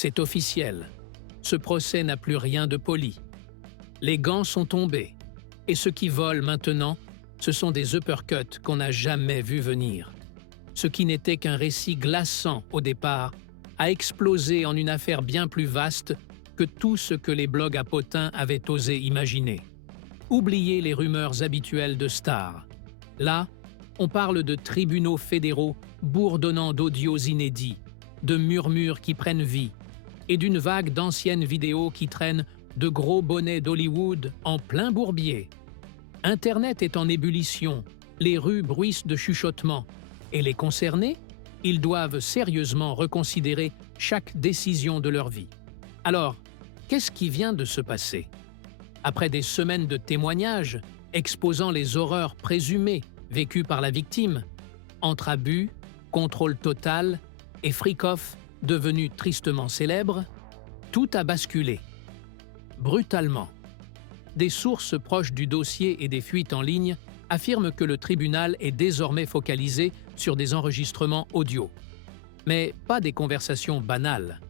C'est officiel. Ce procès n'a plus rien de poli. Les gants sont tombés. Et ce qui vole maintenant, ce sont des uppercuts qu'on n'a jamais vus venir. Ce qui n'était qu'un récit glaçant au départ a explosé en une affaire bien plus vaste que tout ce que les blogs à potins avaient osé imaginer. Oubliez les rumeurs habituelles de stars. Là, on parle de tribunaux fédéraux bourdonnant d'audios inédits, de murmures qui prennent vie, et d'une vague d'anciennes vidéos qui traînent de gros bonnets d'Hollywood en plein bourbier. Internet est en ébullition, les rues bruissent de chuchotements, et les concernés, ils doivent sérieusement reconsidérer chaque décision de leur vie. Alors, qu'est-ce qui vient de se passer? Après des semaines de témoignages exposant les horreurs présumées vécues par la victime, entre abus, contrôle total et freak-off devenu tristement célèbre, tout a basculé. Brutalement. Des sources proches du dossier et des fuites en ligne affirment que le tribunal est désormais focalisé sur des enregistrements audio. Mais pas des conversations banales.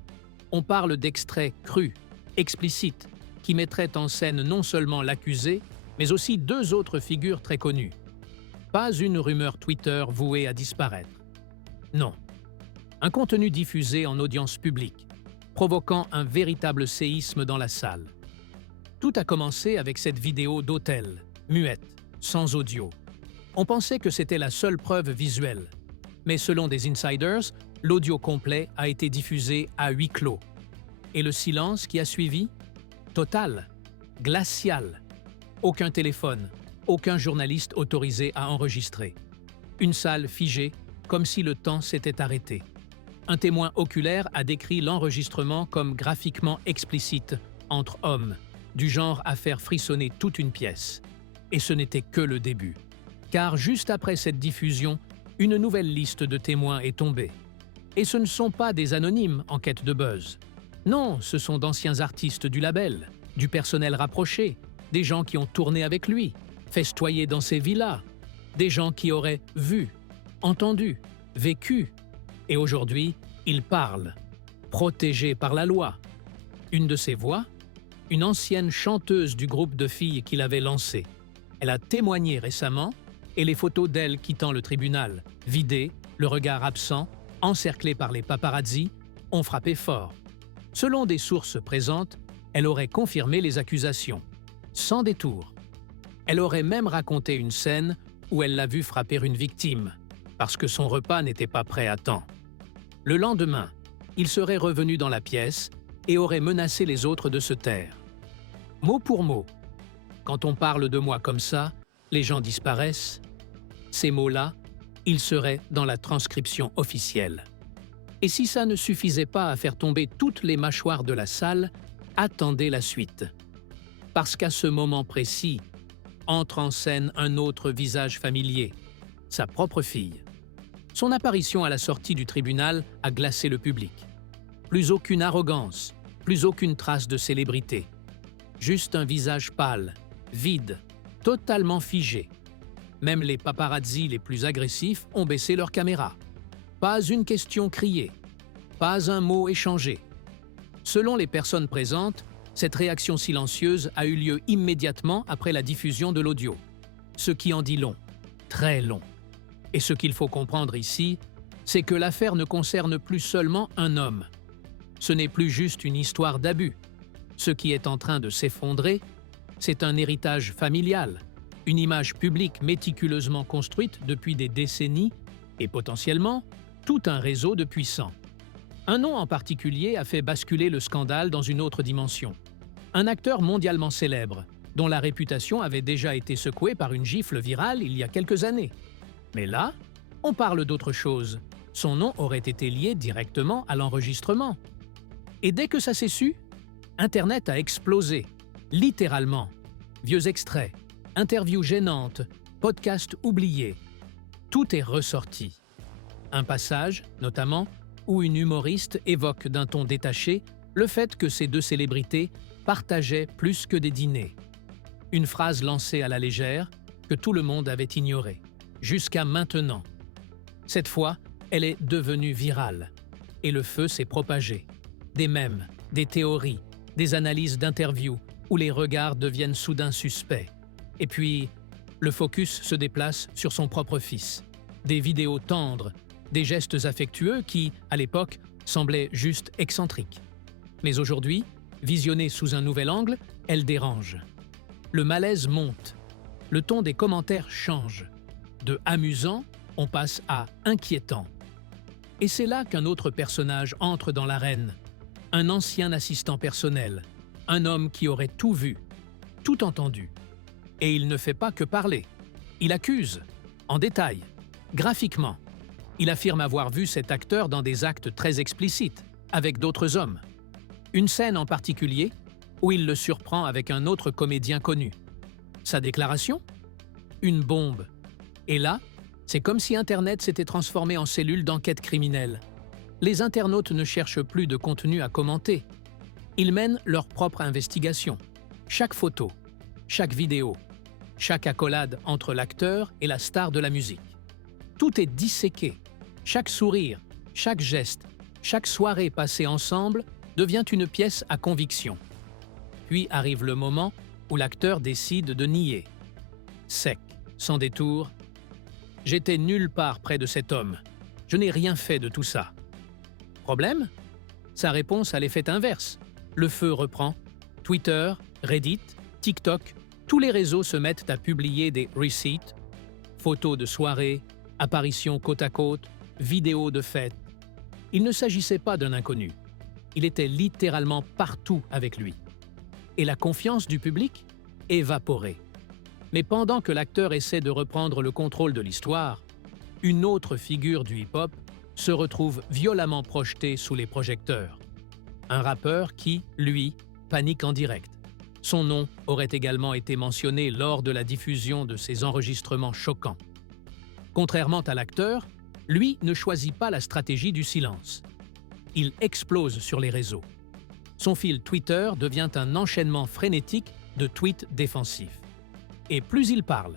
On parle d'extraits crus, explicites, qui mettraient en scène non seulement l'accusé, mais aussi deux autres figures très connues. Pas une rumeur Twitter vouée à disparaître. Non. Un contenu diffusé en audience publique, provoquant un véritable séisme dans la salle. Tout a commencé avec cette vidéo d'hôtel, muette, sans audio. On pensait que c'était la seule preuve visuelle. Mais selon des insiders, l'audio complet a été diffusé à huis clos. Et le silence qui a suivi? Total, glacial. Aucun téléphone, aucun journaliste autorisé à enregistrer. Une salle figée, comme si le temps s'était arrêté. Un témoin oculaire a décrit l'enregistrement comme graphiquement explicite, entre hommes, du genre à faire frissonner toute une pièce. Et ce n'était que le début. Car juste après cette diffusion, une nouvelle liste de témoins est tombée. Et ce ne sont pas des anonymes en quête de buzz. Non, ce sont d'anciens artistes du label, du personnel rapproché, des gens qui ont tourné avec lui, festoyé dans ses villas, des gens qui auraient vu, entendu, vécu. Et aujourd'hui, ils parlent, protégés par la loi. Une de ces voix, une ancienne chanteuse du groupe de filles qui l'avait lancée. Elle a témoigné récemment, et les photos d'elle quittant le tribunal, vidée, le regard absent, encerclée par les paparazzi, ont frappé fort. Selon des sources présentes, elle aurait confirmé les accusations, sans détour. Elle aurait même raconté une scène où elle l'a vu frapper une victime, parce que son repas n'était pas prêt à temps. Le lendemain, il serait revenu dans la pièce et aurait menacé les autres de se taire. Mot pour mot. Quand on parle de moi comme ça, les gens disparaissent. Ces mots-là, ils seraient dans la transcription officielle. Et si ça ne suffisait pas à faire tomber toutes les mâchoires de la salle, attendez la suite. Parce qu'à ce moment précis, entre en scène un autre visage familier, sa propre fille. Son apparition à la sortie du tribunal a glacé le public. Plus aucune arrogance, plus aucune trace de célébrité. Juste un visage pâle, vide, totalement figé. Même les paparazzis les plus agressifs ont baissé leurs caméras. Pas une question criée, pas un mot échangé. Selon les personnes présentes, cette réaction silencieuse a eu lieu immédiatement après la diffusion de l'audio. Ce qui en dit long, très long. Et ce qu'il faut comprendre ici, c'est que l'affaire ne concerne plus seulement un homme. Ce n'est plus juste une histoire d'abus. Ce qui est en train de s'effondrer, c'est un héritage familial, une image publique méticuleusement construite depuis des décennies et potentiellement tout un réseau de puissants. Un nom en particulier a fait basculer le scandale dans une autre dimension. Un acteur mondialement célèbre, dont la réputation avait déjà été secouée par une gifle virale il y a quelques années. Mais là, on parle d'autre chose. Son nom aurait été lié directement à l'enregistrement. Et dès que ça s'est su, Internet a explosé, littéralement. Vieux extraits, interviews gênantes, podcasts oubliés. Tout est ressorti. Un passage, notamment, où une humoriste évoque d'un ton détaché le fait que ces deux célébrités partageaient plus que des dîners. Une phrase lancée à la légère que tout le monde avait ignorée, jusqu'à maintenant. Cette fois, elle est devenue virale, et le feu s'est propagé. des mèmes, des théories, des analyses d'interviews où les regards deviennent soudain suspects. Et puis, le focus se déplace sur son propre fils. Des vidéos tendres, des gestes affectueux qui, à l'époque, semblaient juste excentriques. Mais aujourd'hui, visionnées sous un nouvel angle, elles dérangent. Le malaise monte. Le ton des commentaires change. De amusant, on passe à inquiétant. Et c'est là qu'un autre personnage entre dans l'arène. Un ancien assistant personnel. Un homme qui aurait tout vu, tout entendu. Et il ne fait pas que parler. Il accuse, en détail, graphiquement. Il affirme avoir vu cet acteur dans des actes très explicites, avec d'autres hommes. Une scène en particulier, où il le surprend avec un autre comédien connu. Sa déclaration ? Une bombe. Et là, c'est comme si Internet s'était transformé en cellule d'enquête criminelle. Les internautes ne cherchent plus de contenu à commenter. Ils mènent leur propre investigation. Chaque photo, chaque vidéo, chaque accolade entre l'acteur et la star de la musique. Tout est disséqué. Chaque sourire, chaque geste, chaque soirée passée ensemble devient une pièce à conviction. Puis arrive le moment où l'acteur décide de nier. Sec, sans détour. « J'étais nulle part près de cet homme. Je n'ai rien fait de tout ça. » Problème ? Sa réponse a l'effet inverse. Le feu reprend. Twitter, Reddit, TikTok, tous les réseaux se mettent à publier des receipts, photos de soirées, apparitions côte à côte, vidéos de fêtes. Il ne s'agissait pas d'un inconnu. Il était littéralement partout avec lui. Et la confiance du public ? Évaporée. Mais pendant que l'acteur essaie de reprendre le contrôle de l'histoire, une autre figure du hip-hop se retrouve violemment projetée sous les projecteurs. Un rappeur qui, lui, panique en direct. Son nom aurait également été mentionné lors de la diffusion de ces enregistrements choquants. Contrairement à l'acteur, lui ne choisit pas la stratégie du silence. Il explose sur les réseaux. Son fil Twitter devient un enchaînement frénétique de tweets défensifs. Et plus il parle,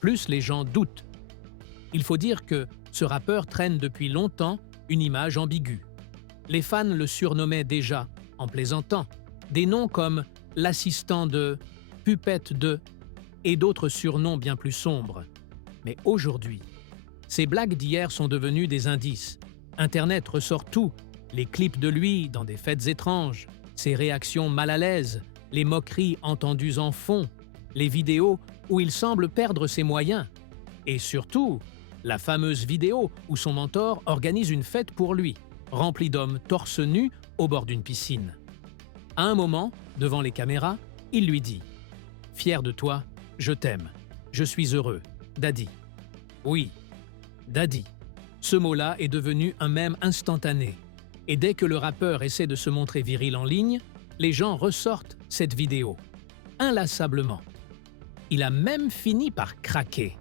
plus les gens doutent. Il faut dire que ce rappeur traîne depuis longtemps une image ambiguë. Les fans le surnommaient déjà, en plaisantant, des noms comme l'assistant de, Pupette de, et d'autres surnoms bien plus sombres. Mais aujourd'hui, ces blagues d'hier sont devenues des indices. Internet ressort tout, les clips de lui dans des fêtes étranges, ses réactions mal à l'aise, les moqueries entendues en fond, les vidéos où il semble perdre ses moyens, et surtout, la fameuse vidéo où son mentor organise une fête pour lui, remplie d'hommes torse nus au bord d'une piscine. À un moment, devant les caméras, il lui dit « Fier de toi, je t'aime, je suis heureux, Daddy. » Oui, Daddy. Ce mot-là est devenu un mème instantané. Et dès que le rappeur essaie de se montrer viril en ligne, les gens ressortent cette vidéo, inlassablement. Il a même fini par craquer.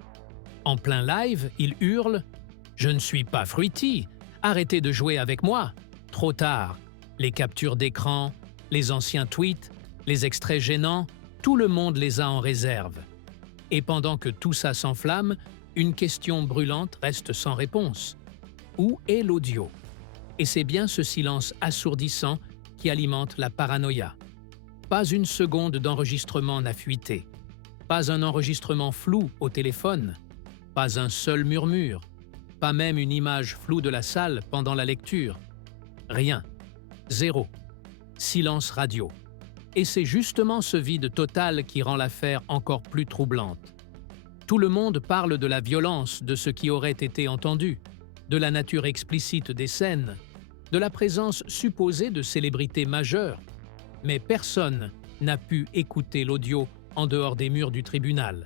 En plein live, il hurle « Je ne suis pas Fruity, arrêtez de jouer avec moi, trop tard. » Les captures d'écran, les anciens tweets, les extraits gênants, tout le monde les a en réserve. Et pendant que tout ça s'enflamme, une question brûlante reste sans réponse. Où est l'audio ? Et c'est bien ce silence assourdissant qui alimente la paranoïa. Pas une seconde d'enregistrement n'a fuité. Pas un enregistrement flou au téléphone. Pas un seul murmure. Pas même une image floue de la salle pendant la lecture. Rien. Zéro. Silence radio. Et c'est justement ce vide total qui rend l'affaire encore plus troublante. Tout le monde parle de la violence de ce qui aurait été entendu, de la nature explicite des scènes, de la présence supposée de célébrités majeures. Mais personne n'a pu écouter l'audio en dehors des murs du tribunal.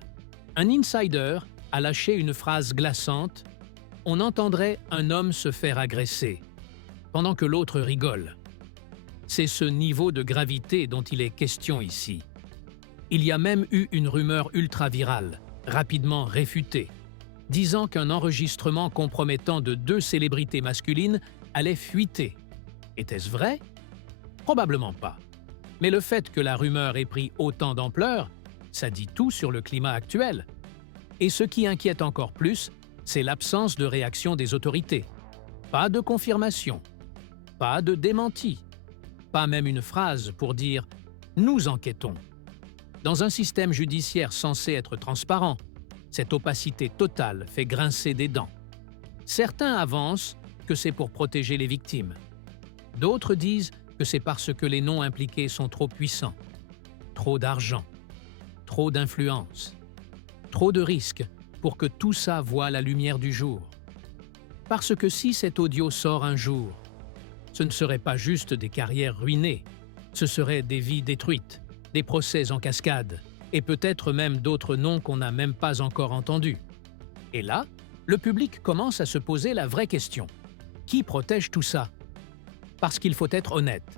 Un insider a lâché une phrase glaçante « On entendrait un homme se faire agresser », pendant que l'autre rigole. C'est ce niveau de gravité dont il est question ici. Il y a même eu une rumeur ultra-virale, rapidement réfutée, disant qu'un enregistrement compromettant de 2 célébrités masculines allait fuiter. Était-ce vrai? Probablement pas. Mais le fait que la rumeur ait pris autant d'ampleur, ça dit tout sur le climat actuel. Et ce qui inquiète encore plus, c'est l'absence de réaction des autorités. Pas de confirmation, pas de démenti, pas même une phrase pour dire « nous enquêtons ». Dans un système judiciaire censé être transparent, cette opacité totale fait grincer des dents. Certains avancent que c'est pour protéger les victimes. D'autres disent que c'est parce que les noms impliqués sont trop puissants. Trop d'argent, trop d'influence, trop de risques pour que tout ça voie la lumière du jour. Parce que si cet audio sort un jour, ce ne serait pas juste des carrières ruinées, ce seraient des vies détruites, des procès en cascade, et peut-être même d'autres noms qu'on n'a même pas encore entendus. Et là, le public commence à se poser la vraie question. Qui protège tout ça? Parce qu'il faut être honnête.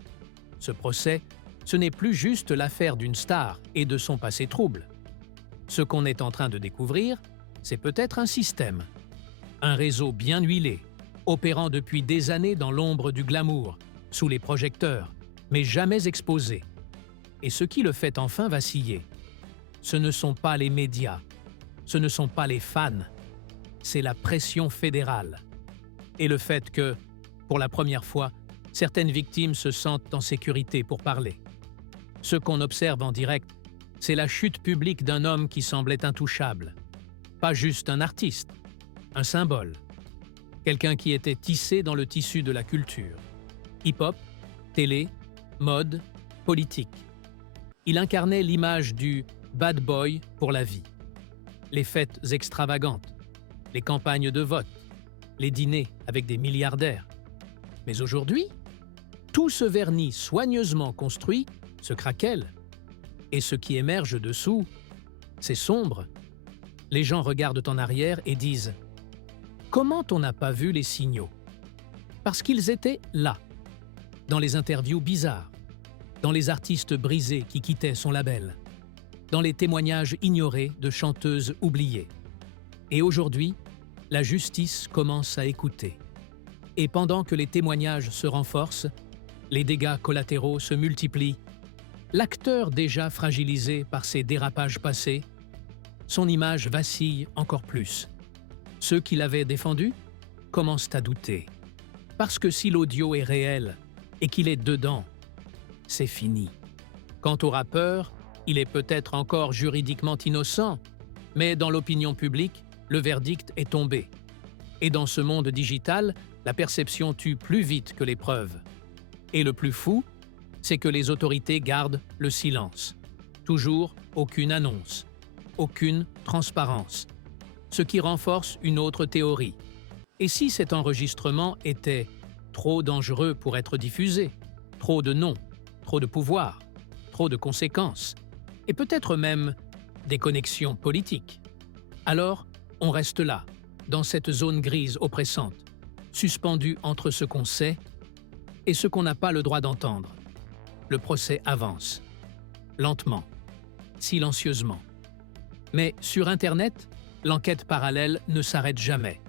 Ce procès, ce n'est plus juste l'affaire d'une star et de son passé trouble. Ce qu'on est en train de découvrir, c'est peut-être un système. Un réseau bien huilé, opérant depuis des années dans l'ombre du glamour, sous les projecteurs, mais jamais exposé. Et ce qui le fait enfin vaciller, ce ne sont pas les médias, ce ne sont pas les fans, c'est la pression fédérale. Et le fait que, pour la première fois, certaines victimes se sentent en sécurité pour parler. Ce qu'on observe en direct, c'est la chute publique d'un homme qui semblait intouchable. Pas juste un artiste, un symbole. Quelqu'un qui était tissé dans le tissu de la culture. Hip-hop, télé, mode, politique. Il incarnait l'image du « bad boy » pour la vie. Les fêtes extravagantes, les campagnes de vote, les dîners avec des milliardaires. Mais aujourd'hui, tout ce vernis soigneusement construit se craquelle. Et ce qui émerge dessous, c'est sombre. Les gens regardent en arrière et disent « Comment on n'a pas vu les signaux ?» Parce qu'ils étaient là, dans les interviews bizarres, dans les artistes brisés qui quittaient son label, dans les témoignages ignorés de chanteuses oubliées. Et aujourd'hui, la justice commence à écouter. Et pendant que les témoignages se renforcent, les dégâts collatéraux se multiplient, l'acteur déjà fragilisé par ses dérapages passés, son image vacille encore plus. Ceux qui l'avaient défendu commencent à douter. Parce que si l'audio est réel et qu'il est dedans, c'est fini. Quant au rappeur, il est peut-être encore juridiquement innocent, mais dans l'opinion publique, le verdict est tombé. Et dans ce monde digital, la perception tue plus vite que les preuves. Et le plus fou, c'est que les autorités gardent le silence. Toujours aucune annonce, aucune transparence. Ce qui renforce une autre théorie. Et si cet enregistrement était trop dangereux pour être diffusé, trop de noms, trop de pouvoir, trop de conséquences, et peut-être même des connexions politiques, alors on reste là, dans cette zone grise oppressante, suspendu entre ce qu'on sait et ce qu'on n'a pas le droit d'entendre. Le procès avance, lentement, silencieusement. Mais sur Internet, l'enquête parallèle ne s'arrête jamais.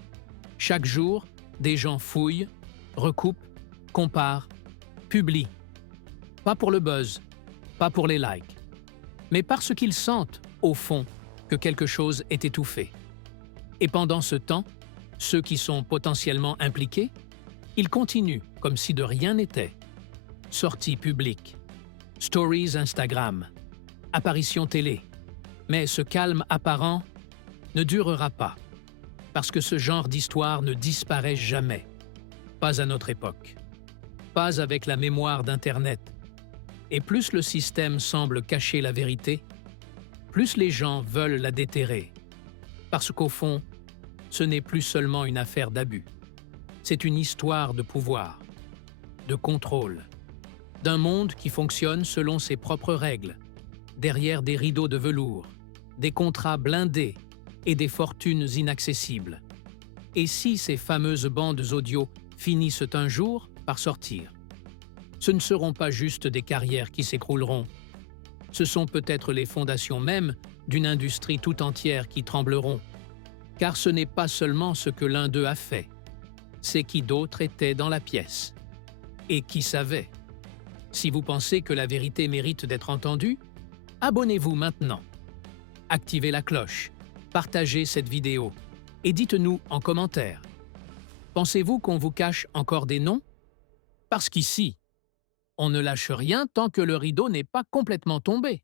Chaque jour, des gens fouillent, recoupent, comparent, publient. Pas pour le buzz, pas pour les likes, mais parce qu'ils sentent, au fond, que quelque chose est étouffé. Et pendant ce temps, ceux qui sont potentiellement impliqués, ils continuent comme si de rien n'était. Sorties publiques, stories Instagram, apparitions télé. Mais ce calme apparent ne durera pas, parce que ce genre d'histoire ne disparaît jamais. Pas à notre époque. Pas avec la mémoire d'Internet. Et plus le système semble cacher la vérité, plus les gens veulent la déterrer. Parce qu'au fond, ce n'est plus seulement une affaire d'abus. C'est une histoire de pouvoir, de contrôle, d'un monde qui fonctionne selon ses propres règles, derrière des rideaux de velours, des contrats blindés et des fortunes inaccessibles. Et si ces fameuses bandes audio finissent un jour par sortir, ce ne seront pas juste des carrières qui s'écrouleront. Ce sont peut-être les fondations mêmes d'une industrie tout entière qui trembleront. Car ce n'est pas seulement ce que l'un d'eux a fait, c'est qui d'autre était dans la pièce. Et qui savait. Si vous pensez que la vérité mérite d'être entendue, abonnez-vous maintenant. Activez la cloche, partagez cette vidéo et dites-nous en commentaire. Pensez-vous qu'on vous cache encore des noms? Parce qu'ici, On ne lâche rien tant que le rideau n'est pas complètement tombé.